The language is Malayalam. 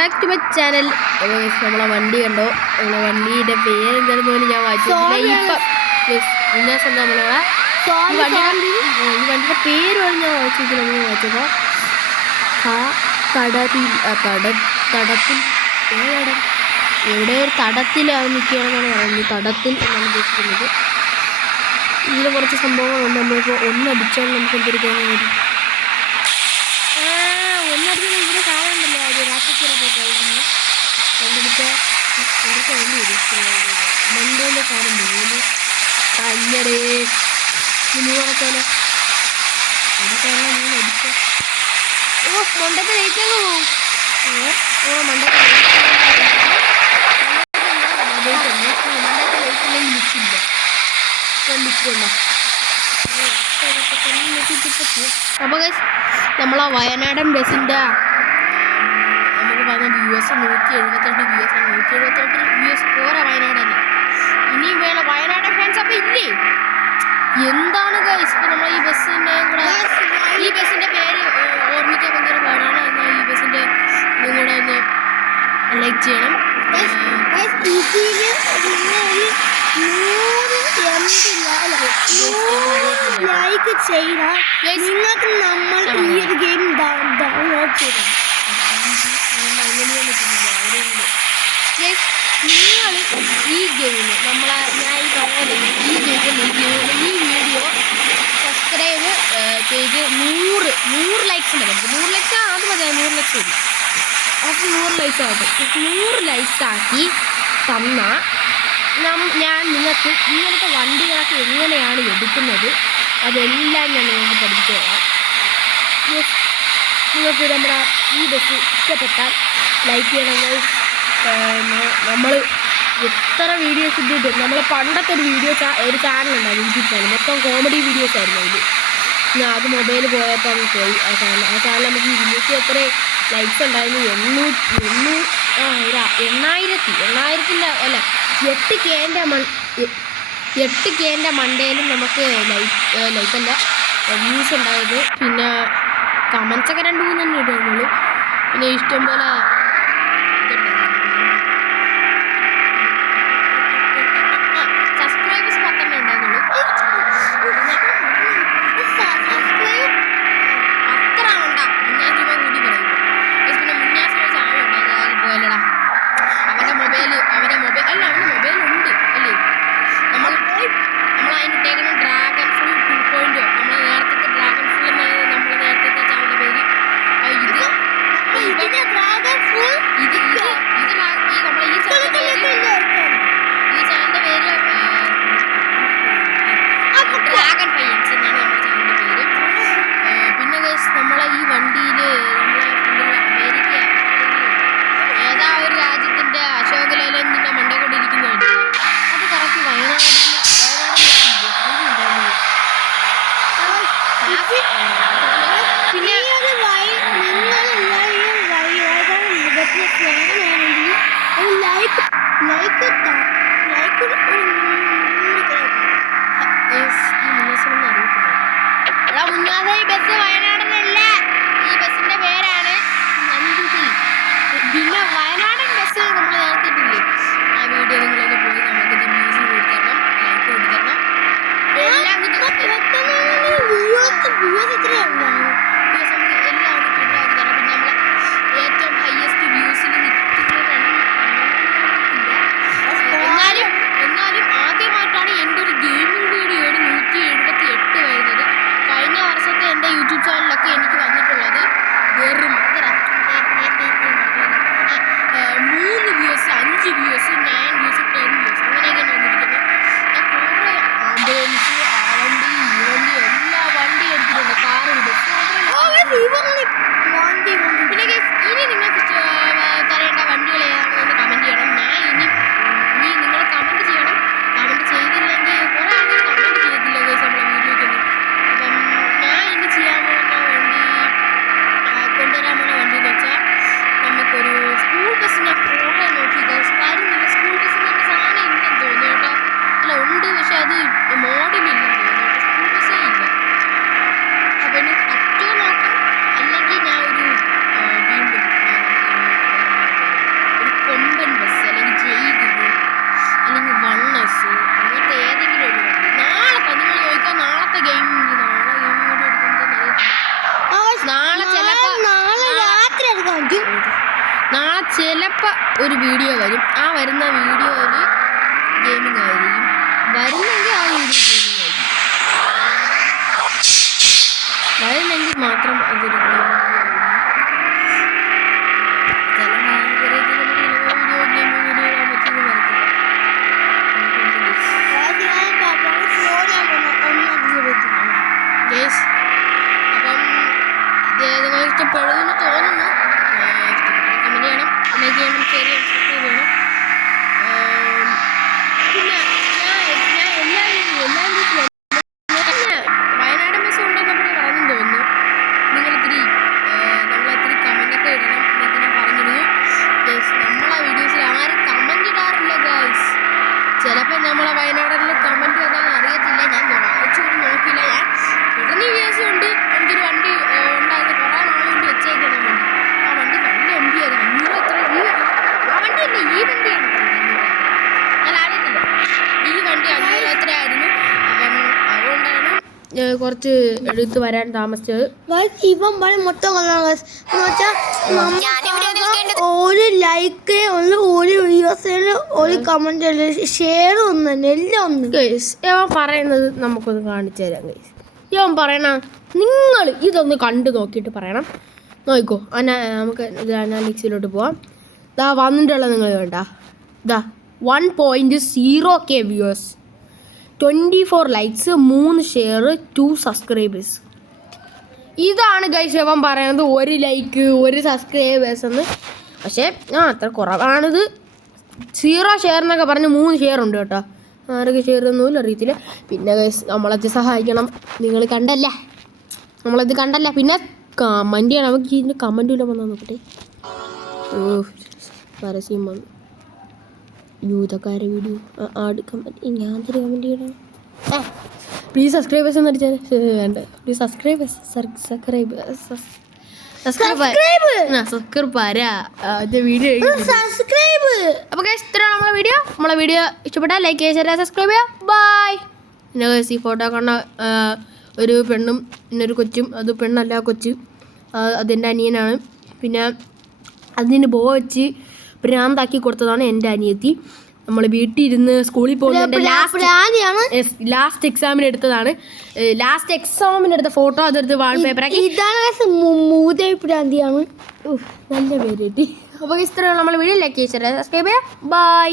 Back to my channel. നമ്മളെ വണ്ടി കണ്ടോ? നമ്മളെ വണ്ടിയുടെ പേര് എന്താണെന്ന് പോലും ഞാൻ വായിച്ചിട്ടില്ല. ഇപ്പം നമ്മളെ ഈ വണ്ടിയുടെ പേര് പോലും ഞാൻ വായിച്ചിട്ടില്ല. നമ്മൾ വായിച്ചപ്പോൾ തടത്തിൽ എവിടെ ഒരു തടത്തിലാണ് നിൽക്കുകയാണെന്നാണ് പറയുന്നത്. തടത്തിൽ എന്നാണ് ഉദ്ദേശിക്കുന്നത്. ഇതിൽ കുറച്ച് സംഭവങ്ങളുണ്ട്. നമ്മളിപ്പോൾ ഒന്നടിച്ചാൽ നമുക്ക് എന്തൊരു തോന്നാൻ വരും. ഒന്നടിച്ചാൽ ഇവിടെ കാണുന്നുണ്ടല്ലോ. അത് രാത്രിക്കൂടെ പോയി കഴിക്കുന്നു. ഒന്നടിച്ചാൽ വേണ്ടി വരും. മണ്ടയിലെ സാധനം മൂന്ന് കഞ്ഞടേ മുന്നോട്ടോലെ അതൊക്കെയെല്ലാം മൂന്ന് അടിച്ച മണ്ടത്തെ ലൈറ്റങ്ങ് പോകും. മണ്ടത്തെ ലൈറ്റില്ലെങ്കിൽ നിൽക്കില്ല. നിൽക്കണ്ട. അപ്പോൾ നമ്മളാ വയനാടൻ ബസ്സിൻ്റെ നമുക്ക് പറഞ്ഞ വ്യൂവേഴ്സ് 178 വ്യൂവേഴ്സ് ആണ്. 178 വ്യൂവേഴ്സ് പോരാ വയനാടന്. ഇനിയും വേണം വയനാടൻ ഫാൻസ്. അപ്പം ഇല്ലേ എന്താണ് ഗൈസ് ഇപ്പോൾ നമ്മൾ ഈ ബസ്സിൻ്റെ കൂടെ ഈ ബസ്സിൻ്റെ പേര് ഓർമ്മിക്കാൻ ഭയങ്കര പാടാണ്. എന്നാൽ ഈ ബസ്സിൻ്റെ ഇതും കൂടെ ഒന്ന് ലൈക്ക് ചെയ്യണം. ലൈക്ക് ചെയ്താൽ നിങ്ങൾക്ക് നമ്മൾ ഈ ഒരു ഗെയിം ഡൗൺലോഡ് ചെയ്യണം. നിങ്ങൾ ഈ ഗെയിം നമ്മളെ ഞാൻ ഈ പറഞ്ഞ ഈ വീഡിയോ സബ്സ്ക്രൈബ് ചെയ്ത് 100 ലൈക്സ് മതി. 100 ലൈക്സ് അത് മതി. 100 ലൈക്സ് മതി. അപ്പോൾ 100 ലൈക്സ് ആവട്ടെ. 100 ലൈക്സ് ആക്കി തന്നാൽ ഞാൻ നിങ്ങൾക്ക് ഇങ്ങനത്തെ വണ്ടികളൊക്കെ എങ്ങനെയാണ് എടുക്കുന്നത് അതെല്ലാം ഞാൻ നിങ്ങൾക്ക് പഠിപ്പിച്ചു തരാം. നിങ്ങൾക്ക് നമ്മുടെ ഈ ബസ് ഇഷ്ടപ്പെട്ടാൽ ലൈക്ക് ചെയ്യണം. നമ്മൾ എത്ര വീഡിയോസ് ഇട്ടിട്ട് നമ്മൾ പണ്ടത്തെ ഒരു ചാനലുണ്ടായിരുന്നു, യൂട്യൂബ് ചാനൽ. മൊത്തം കോമഡി വീഡിയോസ് ആയിരുന്നു അതിൽ. ഞാൻ അത് മൊബൈൽ പോയപ്പോൾ അങ്ങ് പോയി. ആ ചാനൽ നമുക്ക് 200 എത്ര ലൈക്സ് ഉണ്ടായിരുന്നു. 8,000 അല്ല 8Kൻ്റെ മണ്ടയിലും നമുക്ക് ലൈക്കല്ല വ്യൂസ് ഉണ്ടായത്. പിന്നെ കമൻസൊക്കെ 2-3 തന്നെ ഇടുന്നുള്ളൂ. പിന്നെ ഇഷ്ടംപോലെ സബ്സ്ക്രൈബേഴ്സ് 10 ഉണ്ടായിരുന്നുള്ളൂ. അത്ര ഉണ്ടാ മുന്നാസ് രൂപ കൂടി പറയും. പിന്നെ മുന്നാസ് ചാനലുണ്ടായിരുന്നു പോയല്ലടാ. അവൻ്റെ മൊബൈൽ അല്ല അവൻ്റെ മൊബൈലുണ്ട് അല്ലേ. നമ്മൾ അതിനിട്ടേക്കുന്ന ഡ്രാഗൺ ഫുൾ 2.0. നമ്മൾ നേരത്തെ ഡ്രാഗൺ ഫുൾ എന്നാണ് നമ്മൾ നേരത്തെ ചാനലിൻ്റെ പേര്. ഈ ചാനലിൻ്റെ പേര് ഡ്രാഗൺ പയ്യൻസ് എന്നാണ് നമ്മുടെ ചാനലിൻ്റെ പേര്. പിന്നെ നമ്മളെ ഈ വണ്ടിയിൽ നമ്മളെ അമേരിക്ക ഏതാ ഒരു രാജ്യത്തിൻ്റെ അശോക ലേലൻ്റെ മണ്ടേ കൂടി ഇരിക്കുന്നതാണ്. അത് കറക്റ്റ് വയനാട് പിന്നെ മുന്നാതെ ഈ ബസ് വയനാടനല്ല. ഈ ബസ്സിന്റെ പേരാണ് നന്ദി. പിന്നെ വയനാടൻ ബസ് നമ്മൾ നേരത്തിട്ടില്ലേ ആ വീഡിയോ നിങ്ങളൊന്ന് പോയി നമുക്ക് മ്യൂസിക് കൊടുത്തരണം, ലൈക്ക് കൊടുത്തരണം. എല്ലാം ഏറ്റവും ഹയസ്റ്റ് വ്യൂസിൽ എന്നാലും ആദ്യമായിട്ടാണ് എൻ്റെ ഒരു ഗെയിമിംഗ് വീഡിയോയിൽ 178 വരുന്നത്. കഴിഞ്ഞ വർഷത്തെ എൻ്റെ യൂട്യൂബ് ചാനലിലൊക്കെ എനിക്ക് വന്നിട്ടുള്ളത് വെറും 3 വ്യൂസ്, 5 വ്യൂസ്, 9 വ്യൂസ്, 10 വ്യൂസ് അങ്ങനെയൊക്കെയാണ് വന്നിരിക്കുന്നത്. ഞാൻ കുറേ ആംബുലൻസ്, ആ വണ്ടി, ഈ വണ്ടി, എല്ലാ വണ്ടി എടുത്തിട്ടുണ്ട്. കാറുണ്ട്, ബസ് മാത്രമല്ല. പിന്നെ ഇനി നിങ്ങൾക്ക് തരേണ്ട വണ്ടികൾ ഏതാണെന്ന് കമൻറ്റ് ചെയ്യണം. ഞാൻ ഇനി നിങ്ങൾ കമൻറ്റ് ചെയ്യണം. കമൻറ്റ് ചെയ്തില്ലെങ്കിൽ കുറേ ആൾക്കാർ കമൻറ്റ് ചെയ്തില്ല നമ്മുടെ വീഡിയോയ്ക്കൊന്നും. അപ്പം ഞാൻ ഇനി ചെയ്യാൻ പോകുന്ന വണ്ടി കൊണ്ടുവരാൻ പോകുന്ന വണ്ടി എന്ന് വെച്ചാൽ നമുക്കൊരു സ്കൂൾ ബസ്സിനെ കുറേ നോക്കി വരുന്നില്ല. സ്കൂൾ ബസ്സിന് സാധനം ഇല്ലെന്ന് തോന്നുന്നു കേട്ടോ. അല്ല ഉണ്ട്, പക്ഷെ അത് മോഡലില്ലെന്ന് തോന്നുന്നു കേട്ടോ. സ്കൂൾ ബസ്സേ ഇല്ല. അപ്പം ഇനി പറ്റുമോ നോക്കാം. അല്ലെങ്കിൽ ഞാൻ ഒരു വീണ്ടും നാളെ ചിലപ്പോൾ ഒരു വീഡിയോ വരും. ആ വരുന്ന വീഡിയോയിൽ ഗെയിമിംഗ് ആയിരിക്കും. വരുന്നെങ്കിൽ ആ വീഡിയോ ഗെയിമിംഗ് ആയിരിക്കും. വരുന്നെങ്കിൽ മാത്രം അതൊരു ഗെയിമിംഗ് ആയിരിക്കും. ചില സാഹചര്യത്തിൽ നമുക്ക് വീഡിയോ ഗെയിമിംഗ് വീഡിയോ ഇടാൻ പറ്റുമെന്ന് പറയത്തില്ല. ഗൈസ്, അപ്പം ഇത് നിങ്ങൾ ഇഷ്ടപ്പെടുമെന്ന് തോന്നുന്നു. കമൻറ്റ് ചെയ്യണം, ലൈക്ക് ചെയ്യണം, ഷെയർ ചെയ്യണം, സബ്സ്ക്രൈബ് ചെയ്യണം. പിന്നെ വയനാട് മെസ്സ് ഉണ്ടെന്നപ്പോഴേ പറഞ്ഞു തോന്നുന്നു. നമ്മളൊത്തിരി കമൻറ്റൊക്കെ ഇടണം എന്നൊക്കെ ഞാൻ പറഞ്ഞിരുന്നു. ഗൈസ്, നമ്മളെ വീഡിയോസിൽ ആരും കമൻറ്റ് ഇടാറില്ല ഗൈസ്. ചിലപ്പോൾ നമ്മളെ വയനാടിൽ കമൻറ്റ് ഏതാണെന്ന് അറിയത്തില്ല. ഞാൻ വായിച്ചൊന്നും നോക്കിയില്ല. ഞാൻ ഇടുന്ന വ്യൂസുണ്ട്. എനിക്കൊരു വണ്ടി ഉണ്ടായിരുന്നു, കുറേ നാളുകൊണ്ട് വെച്ചേക്കുന്ന വണ്ടി. ആ വണ്ടി നല്ല MP ആയിരുന്നു. 500 എത്ര വ്യൂ. ആ വണ്ടിയല്ല, ഈ വണ്ടിയാണ്. ഞാൻ അറിയത്തില്ല, ഈ വണ്ടി 500 എത്ര ആയിരുന്നു. അപ്പം അതുകൊണ്ടാണ് കുറച്ച് എടുത്ത് വരാൻ താമസിച്ചത്. ഇപ്പം മൊത്തം ഒരു ലൈക്ക് ഒരു വ്യൂസിന് ഒരു കമന്റ് ഷെയർ ഒന്നും എല്ലാം ഒന്ന്. ഗൈസ്, ഇവൻ പറയുന്നത് നമുക്കൊന്ന് കാണിച്ചു തരാം. ഗൈസ്, ഇവൻ പറയണ നിങ്ങൾ ഇതൊന്ന് കണ്ടു നോക്കിയിട്ട് പറയണം. നോക്കിക്കോ, നമുക്ക് ഇത് അനാലിക്സിലോട്ട് പോവാം. ഇതാ വന്നിട്ടുള്ളത് നിങ്ങൾ വേണ്ട. ഇതാ 1.0K viewers, 24 likes, 3 share, 2 subscribers. ഇതാണ് ഗൈസ് ഇവൻ പറയുന്നത് 1 ലൈക്ക് 1 സബ്സ്ക്രൈബേഴ്സ് എന്ന്. പക്ഷേ അത്ര കുറവാണിത്. 0 ഷെയർ എന്നൊക്കെ പറഞ്ഞ് 3 ഷെയർ ഉണ്ട് കേട്ടോ. ആരൊക്കെ ഷെയർ ഒന്നും അറിയത്തില്ല. പിന്നെ ഗൈസ് നമ്മളത് സഹായിക്കണം. നിങ്ങൾ കണ്ടല്ലേ, നമ്മളത് കണ്ടല്ലേ. പിന്നെ കമൻറ്റ് ചെയ്യണം. നമുക്ക് ഇതിൻ്റെ കമൻറ്റ് ഇല്ല വന്നാൽ നോക്കട്ടെ. പരസ്യം വന്നു. യൂതക്കാരെ വീഡിയോ ആഡ് കമൻറ്റ്. ഞാൻ തരും കമൻറ്റ് ചെയ്യണം. പ്ലീസ് സബ്സ്ക്രൈബേഴ്സ് എന്ന് അടിച്ചാൽ വേണ്ട. Please subscribers video. അപ്പോൾ ഗൈസ്, ഇത്രയാണ് നമ്മളെ വീഡിയോ ഇഷ്ടപ്പെട്ടാൽ ലൈക്ക് ചെയ്യുക, ഷെയർ, സബ്സ്ക്രൈബ് ചെയ്യുക. ബൈ. പിന്നെ ഗൈസ്, ഈ ഫോട്ടോ കാണുന്ന ഒരു പെണ്ണും പിന്നെ ഒരു കൊച്ചും, അത് പെണ്ണല്ല കൊച്ച്, അതെൻ്റെ അനിയനാണ്. പിന്നെ അതിന് ബോ വെച്ച് ഭ്രാന്താക്കി കൊടുത്തതാണ് എൻ്റെ അനിയത്തി. നമ്മൾ വീട്ടിൽ ഇരുന്ന് സ്കൂളിൽ പോകുന്നതിൻ്റെ ലാസ്റ്റ് എക്സാമിന് എടുത്തതാണ്. ലാസ്റ്റ് എക്സാമിന് എടുത്ത ഫോട്ടോ അതെടുത്ത് വാൾപേപ്പറാക്കി. ഇതാണ് മൂതേപ്രാന്തിയാണ്. നല്ല പേര് കിട്ടി. അപ്പോൾ ഇത്രയാണ് നമ്മൾ വീഡിയോ. ലൈക്ക് ചെയ്യുക, സബ്സ്ക്രൈബ് ചെയ്യുക. ബൈ.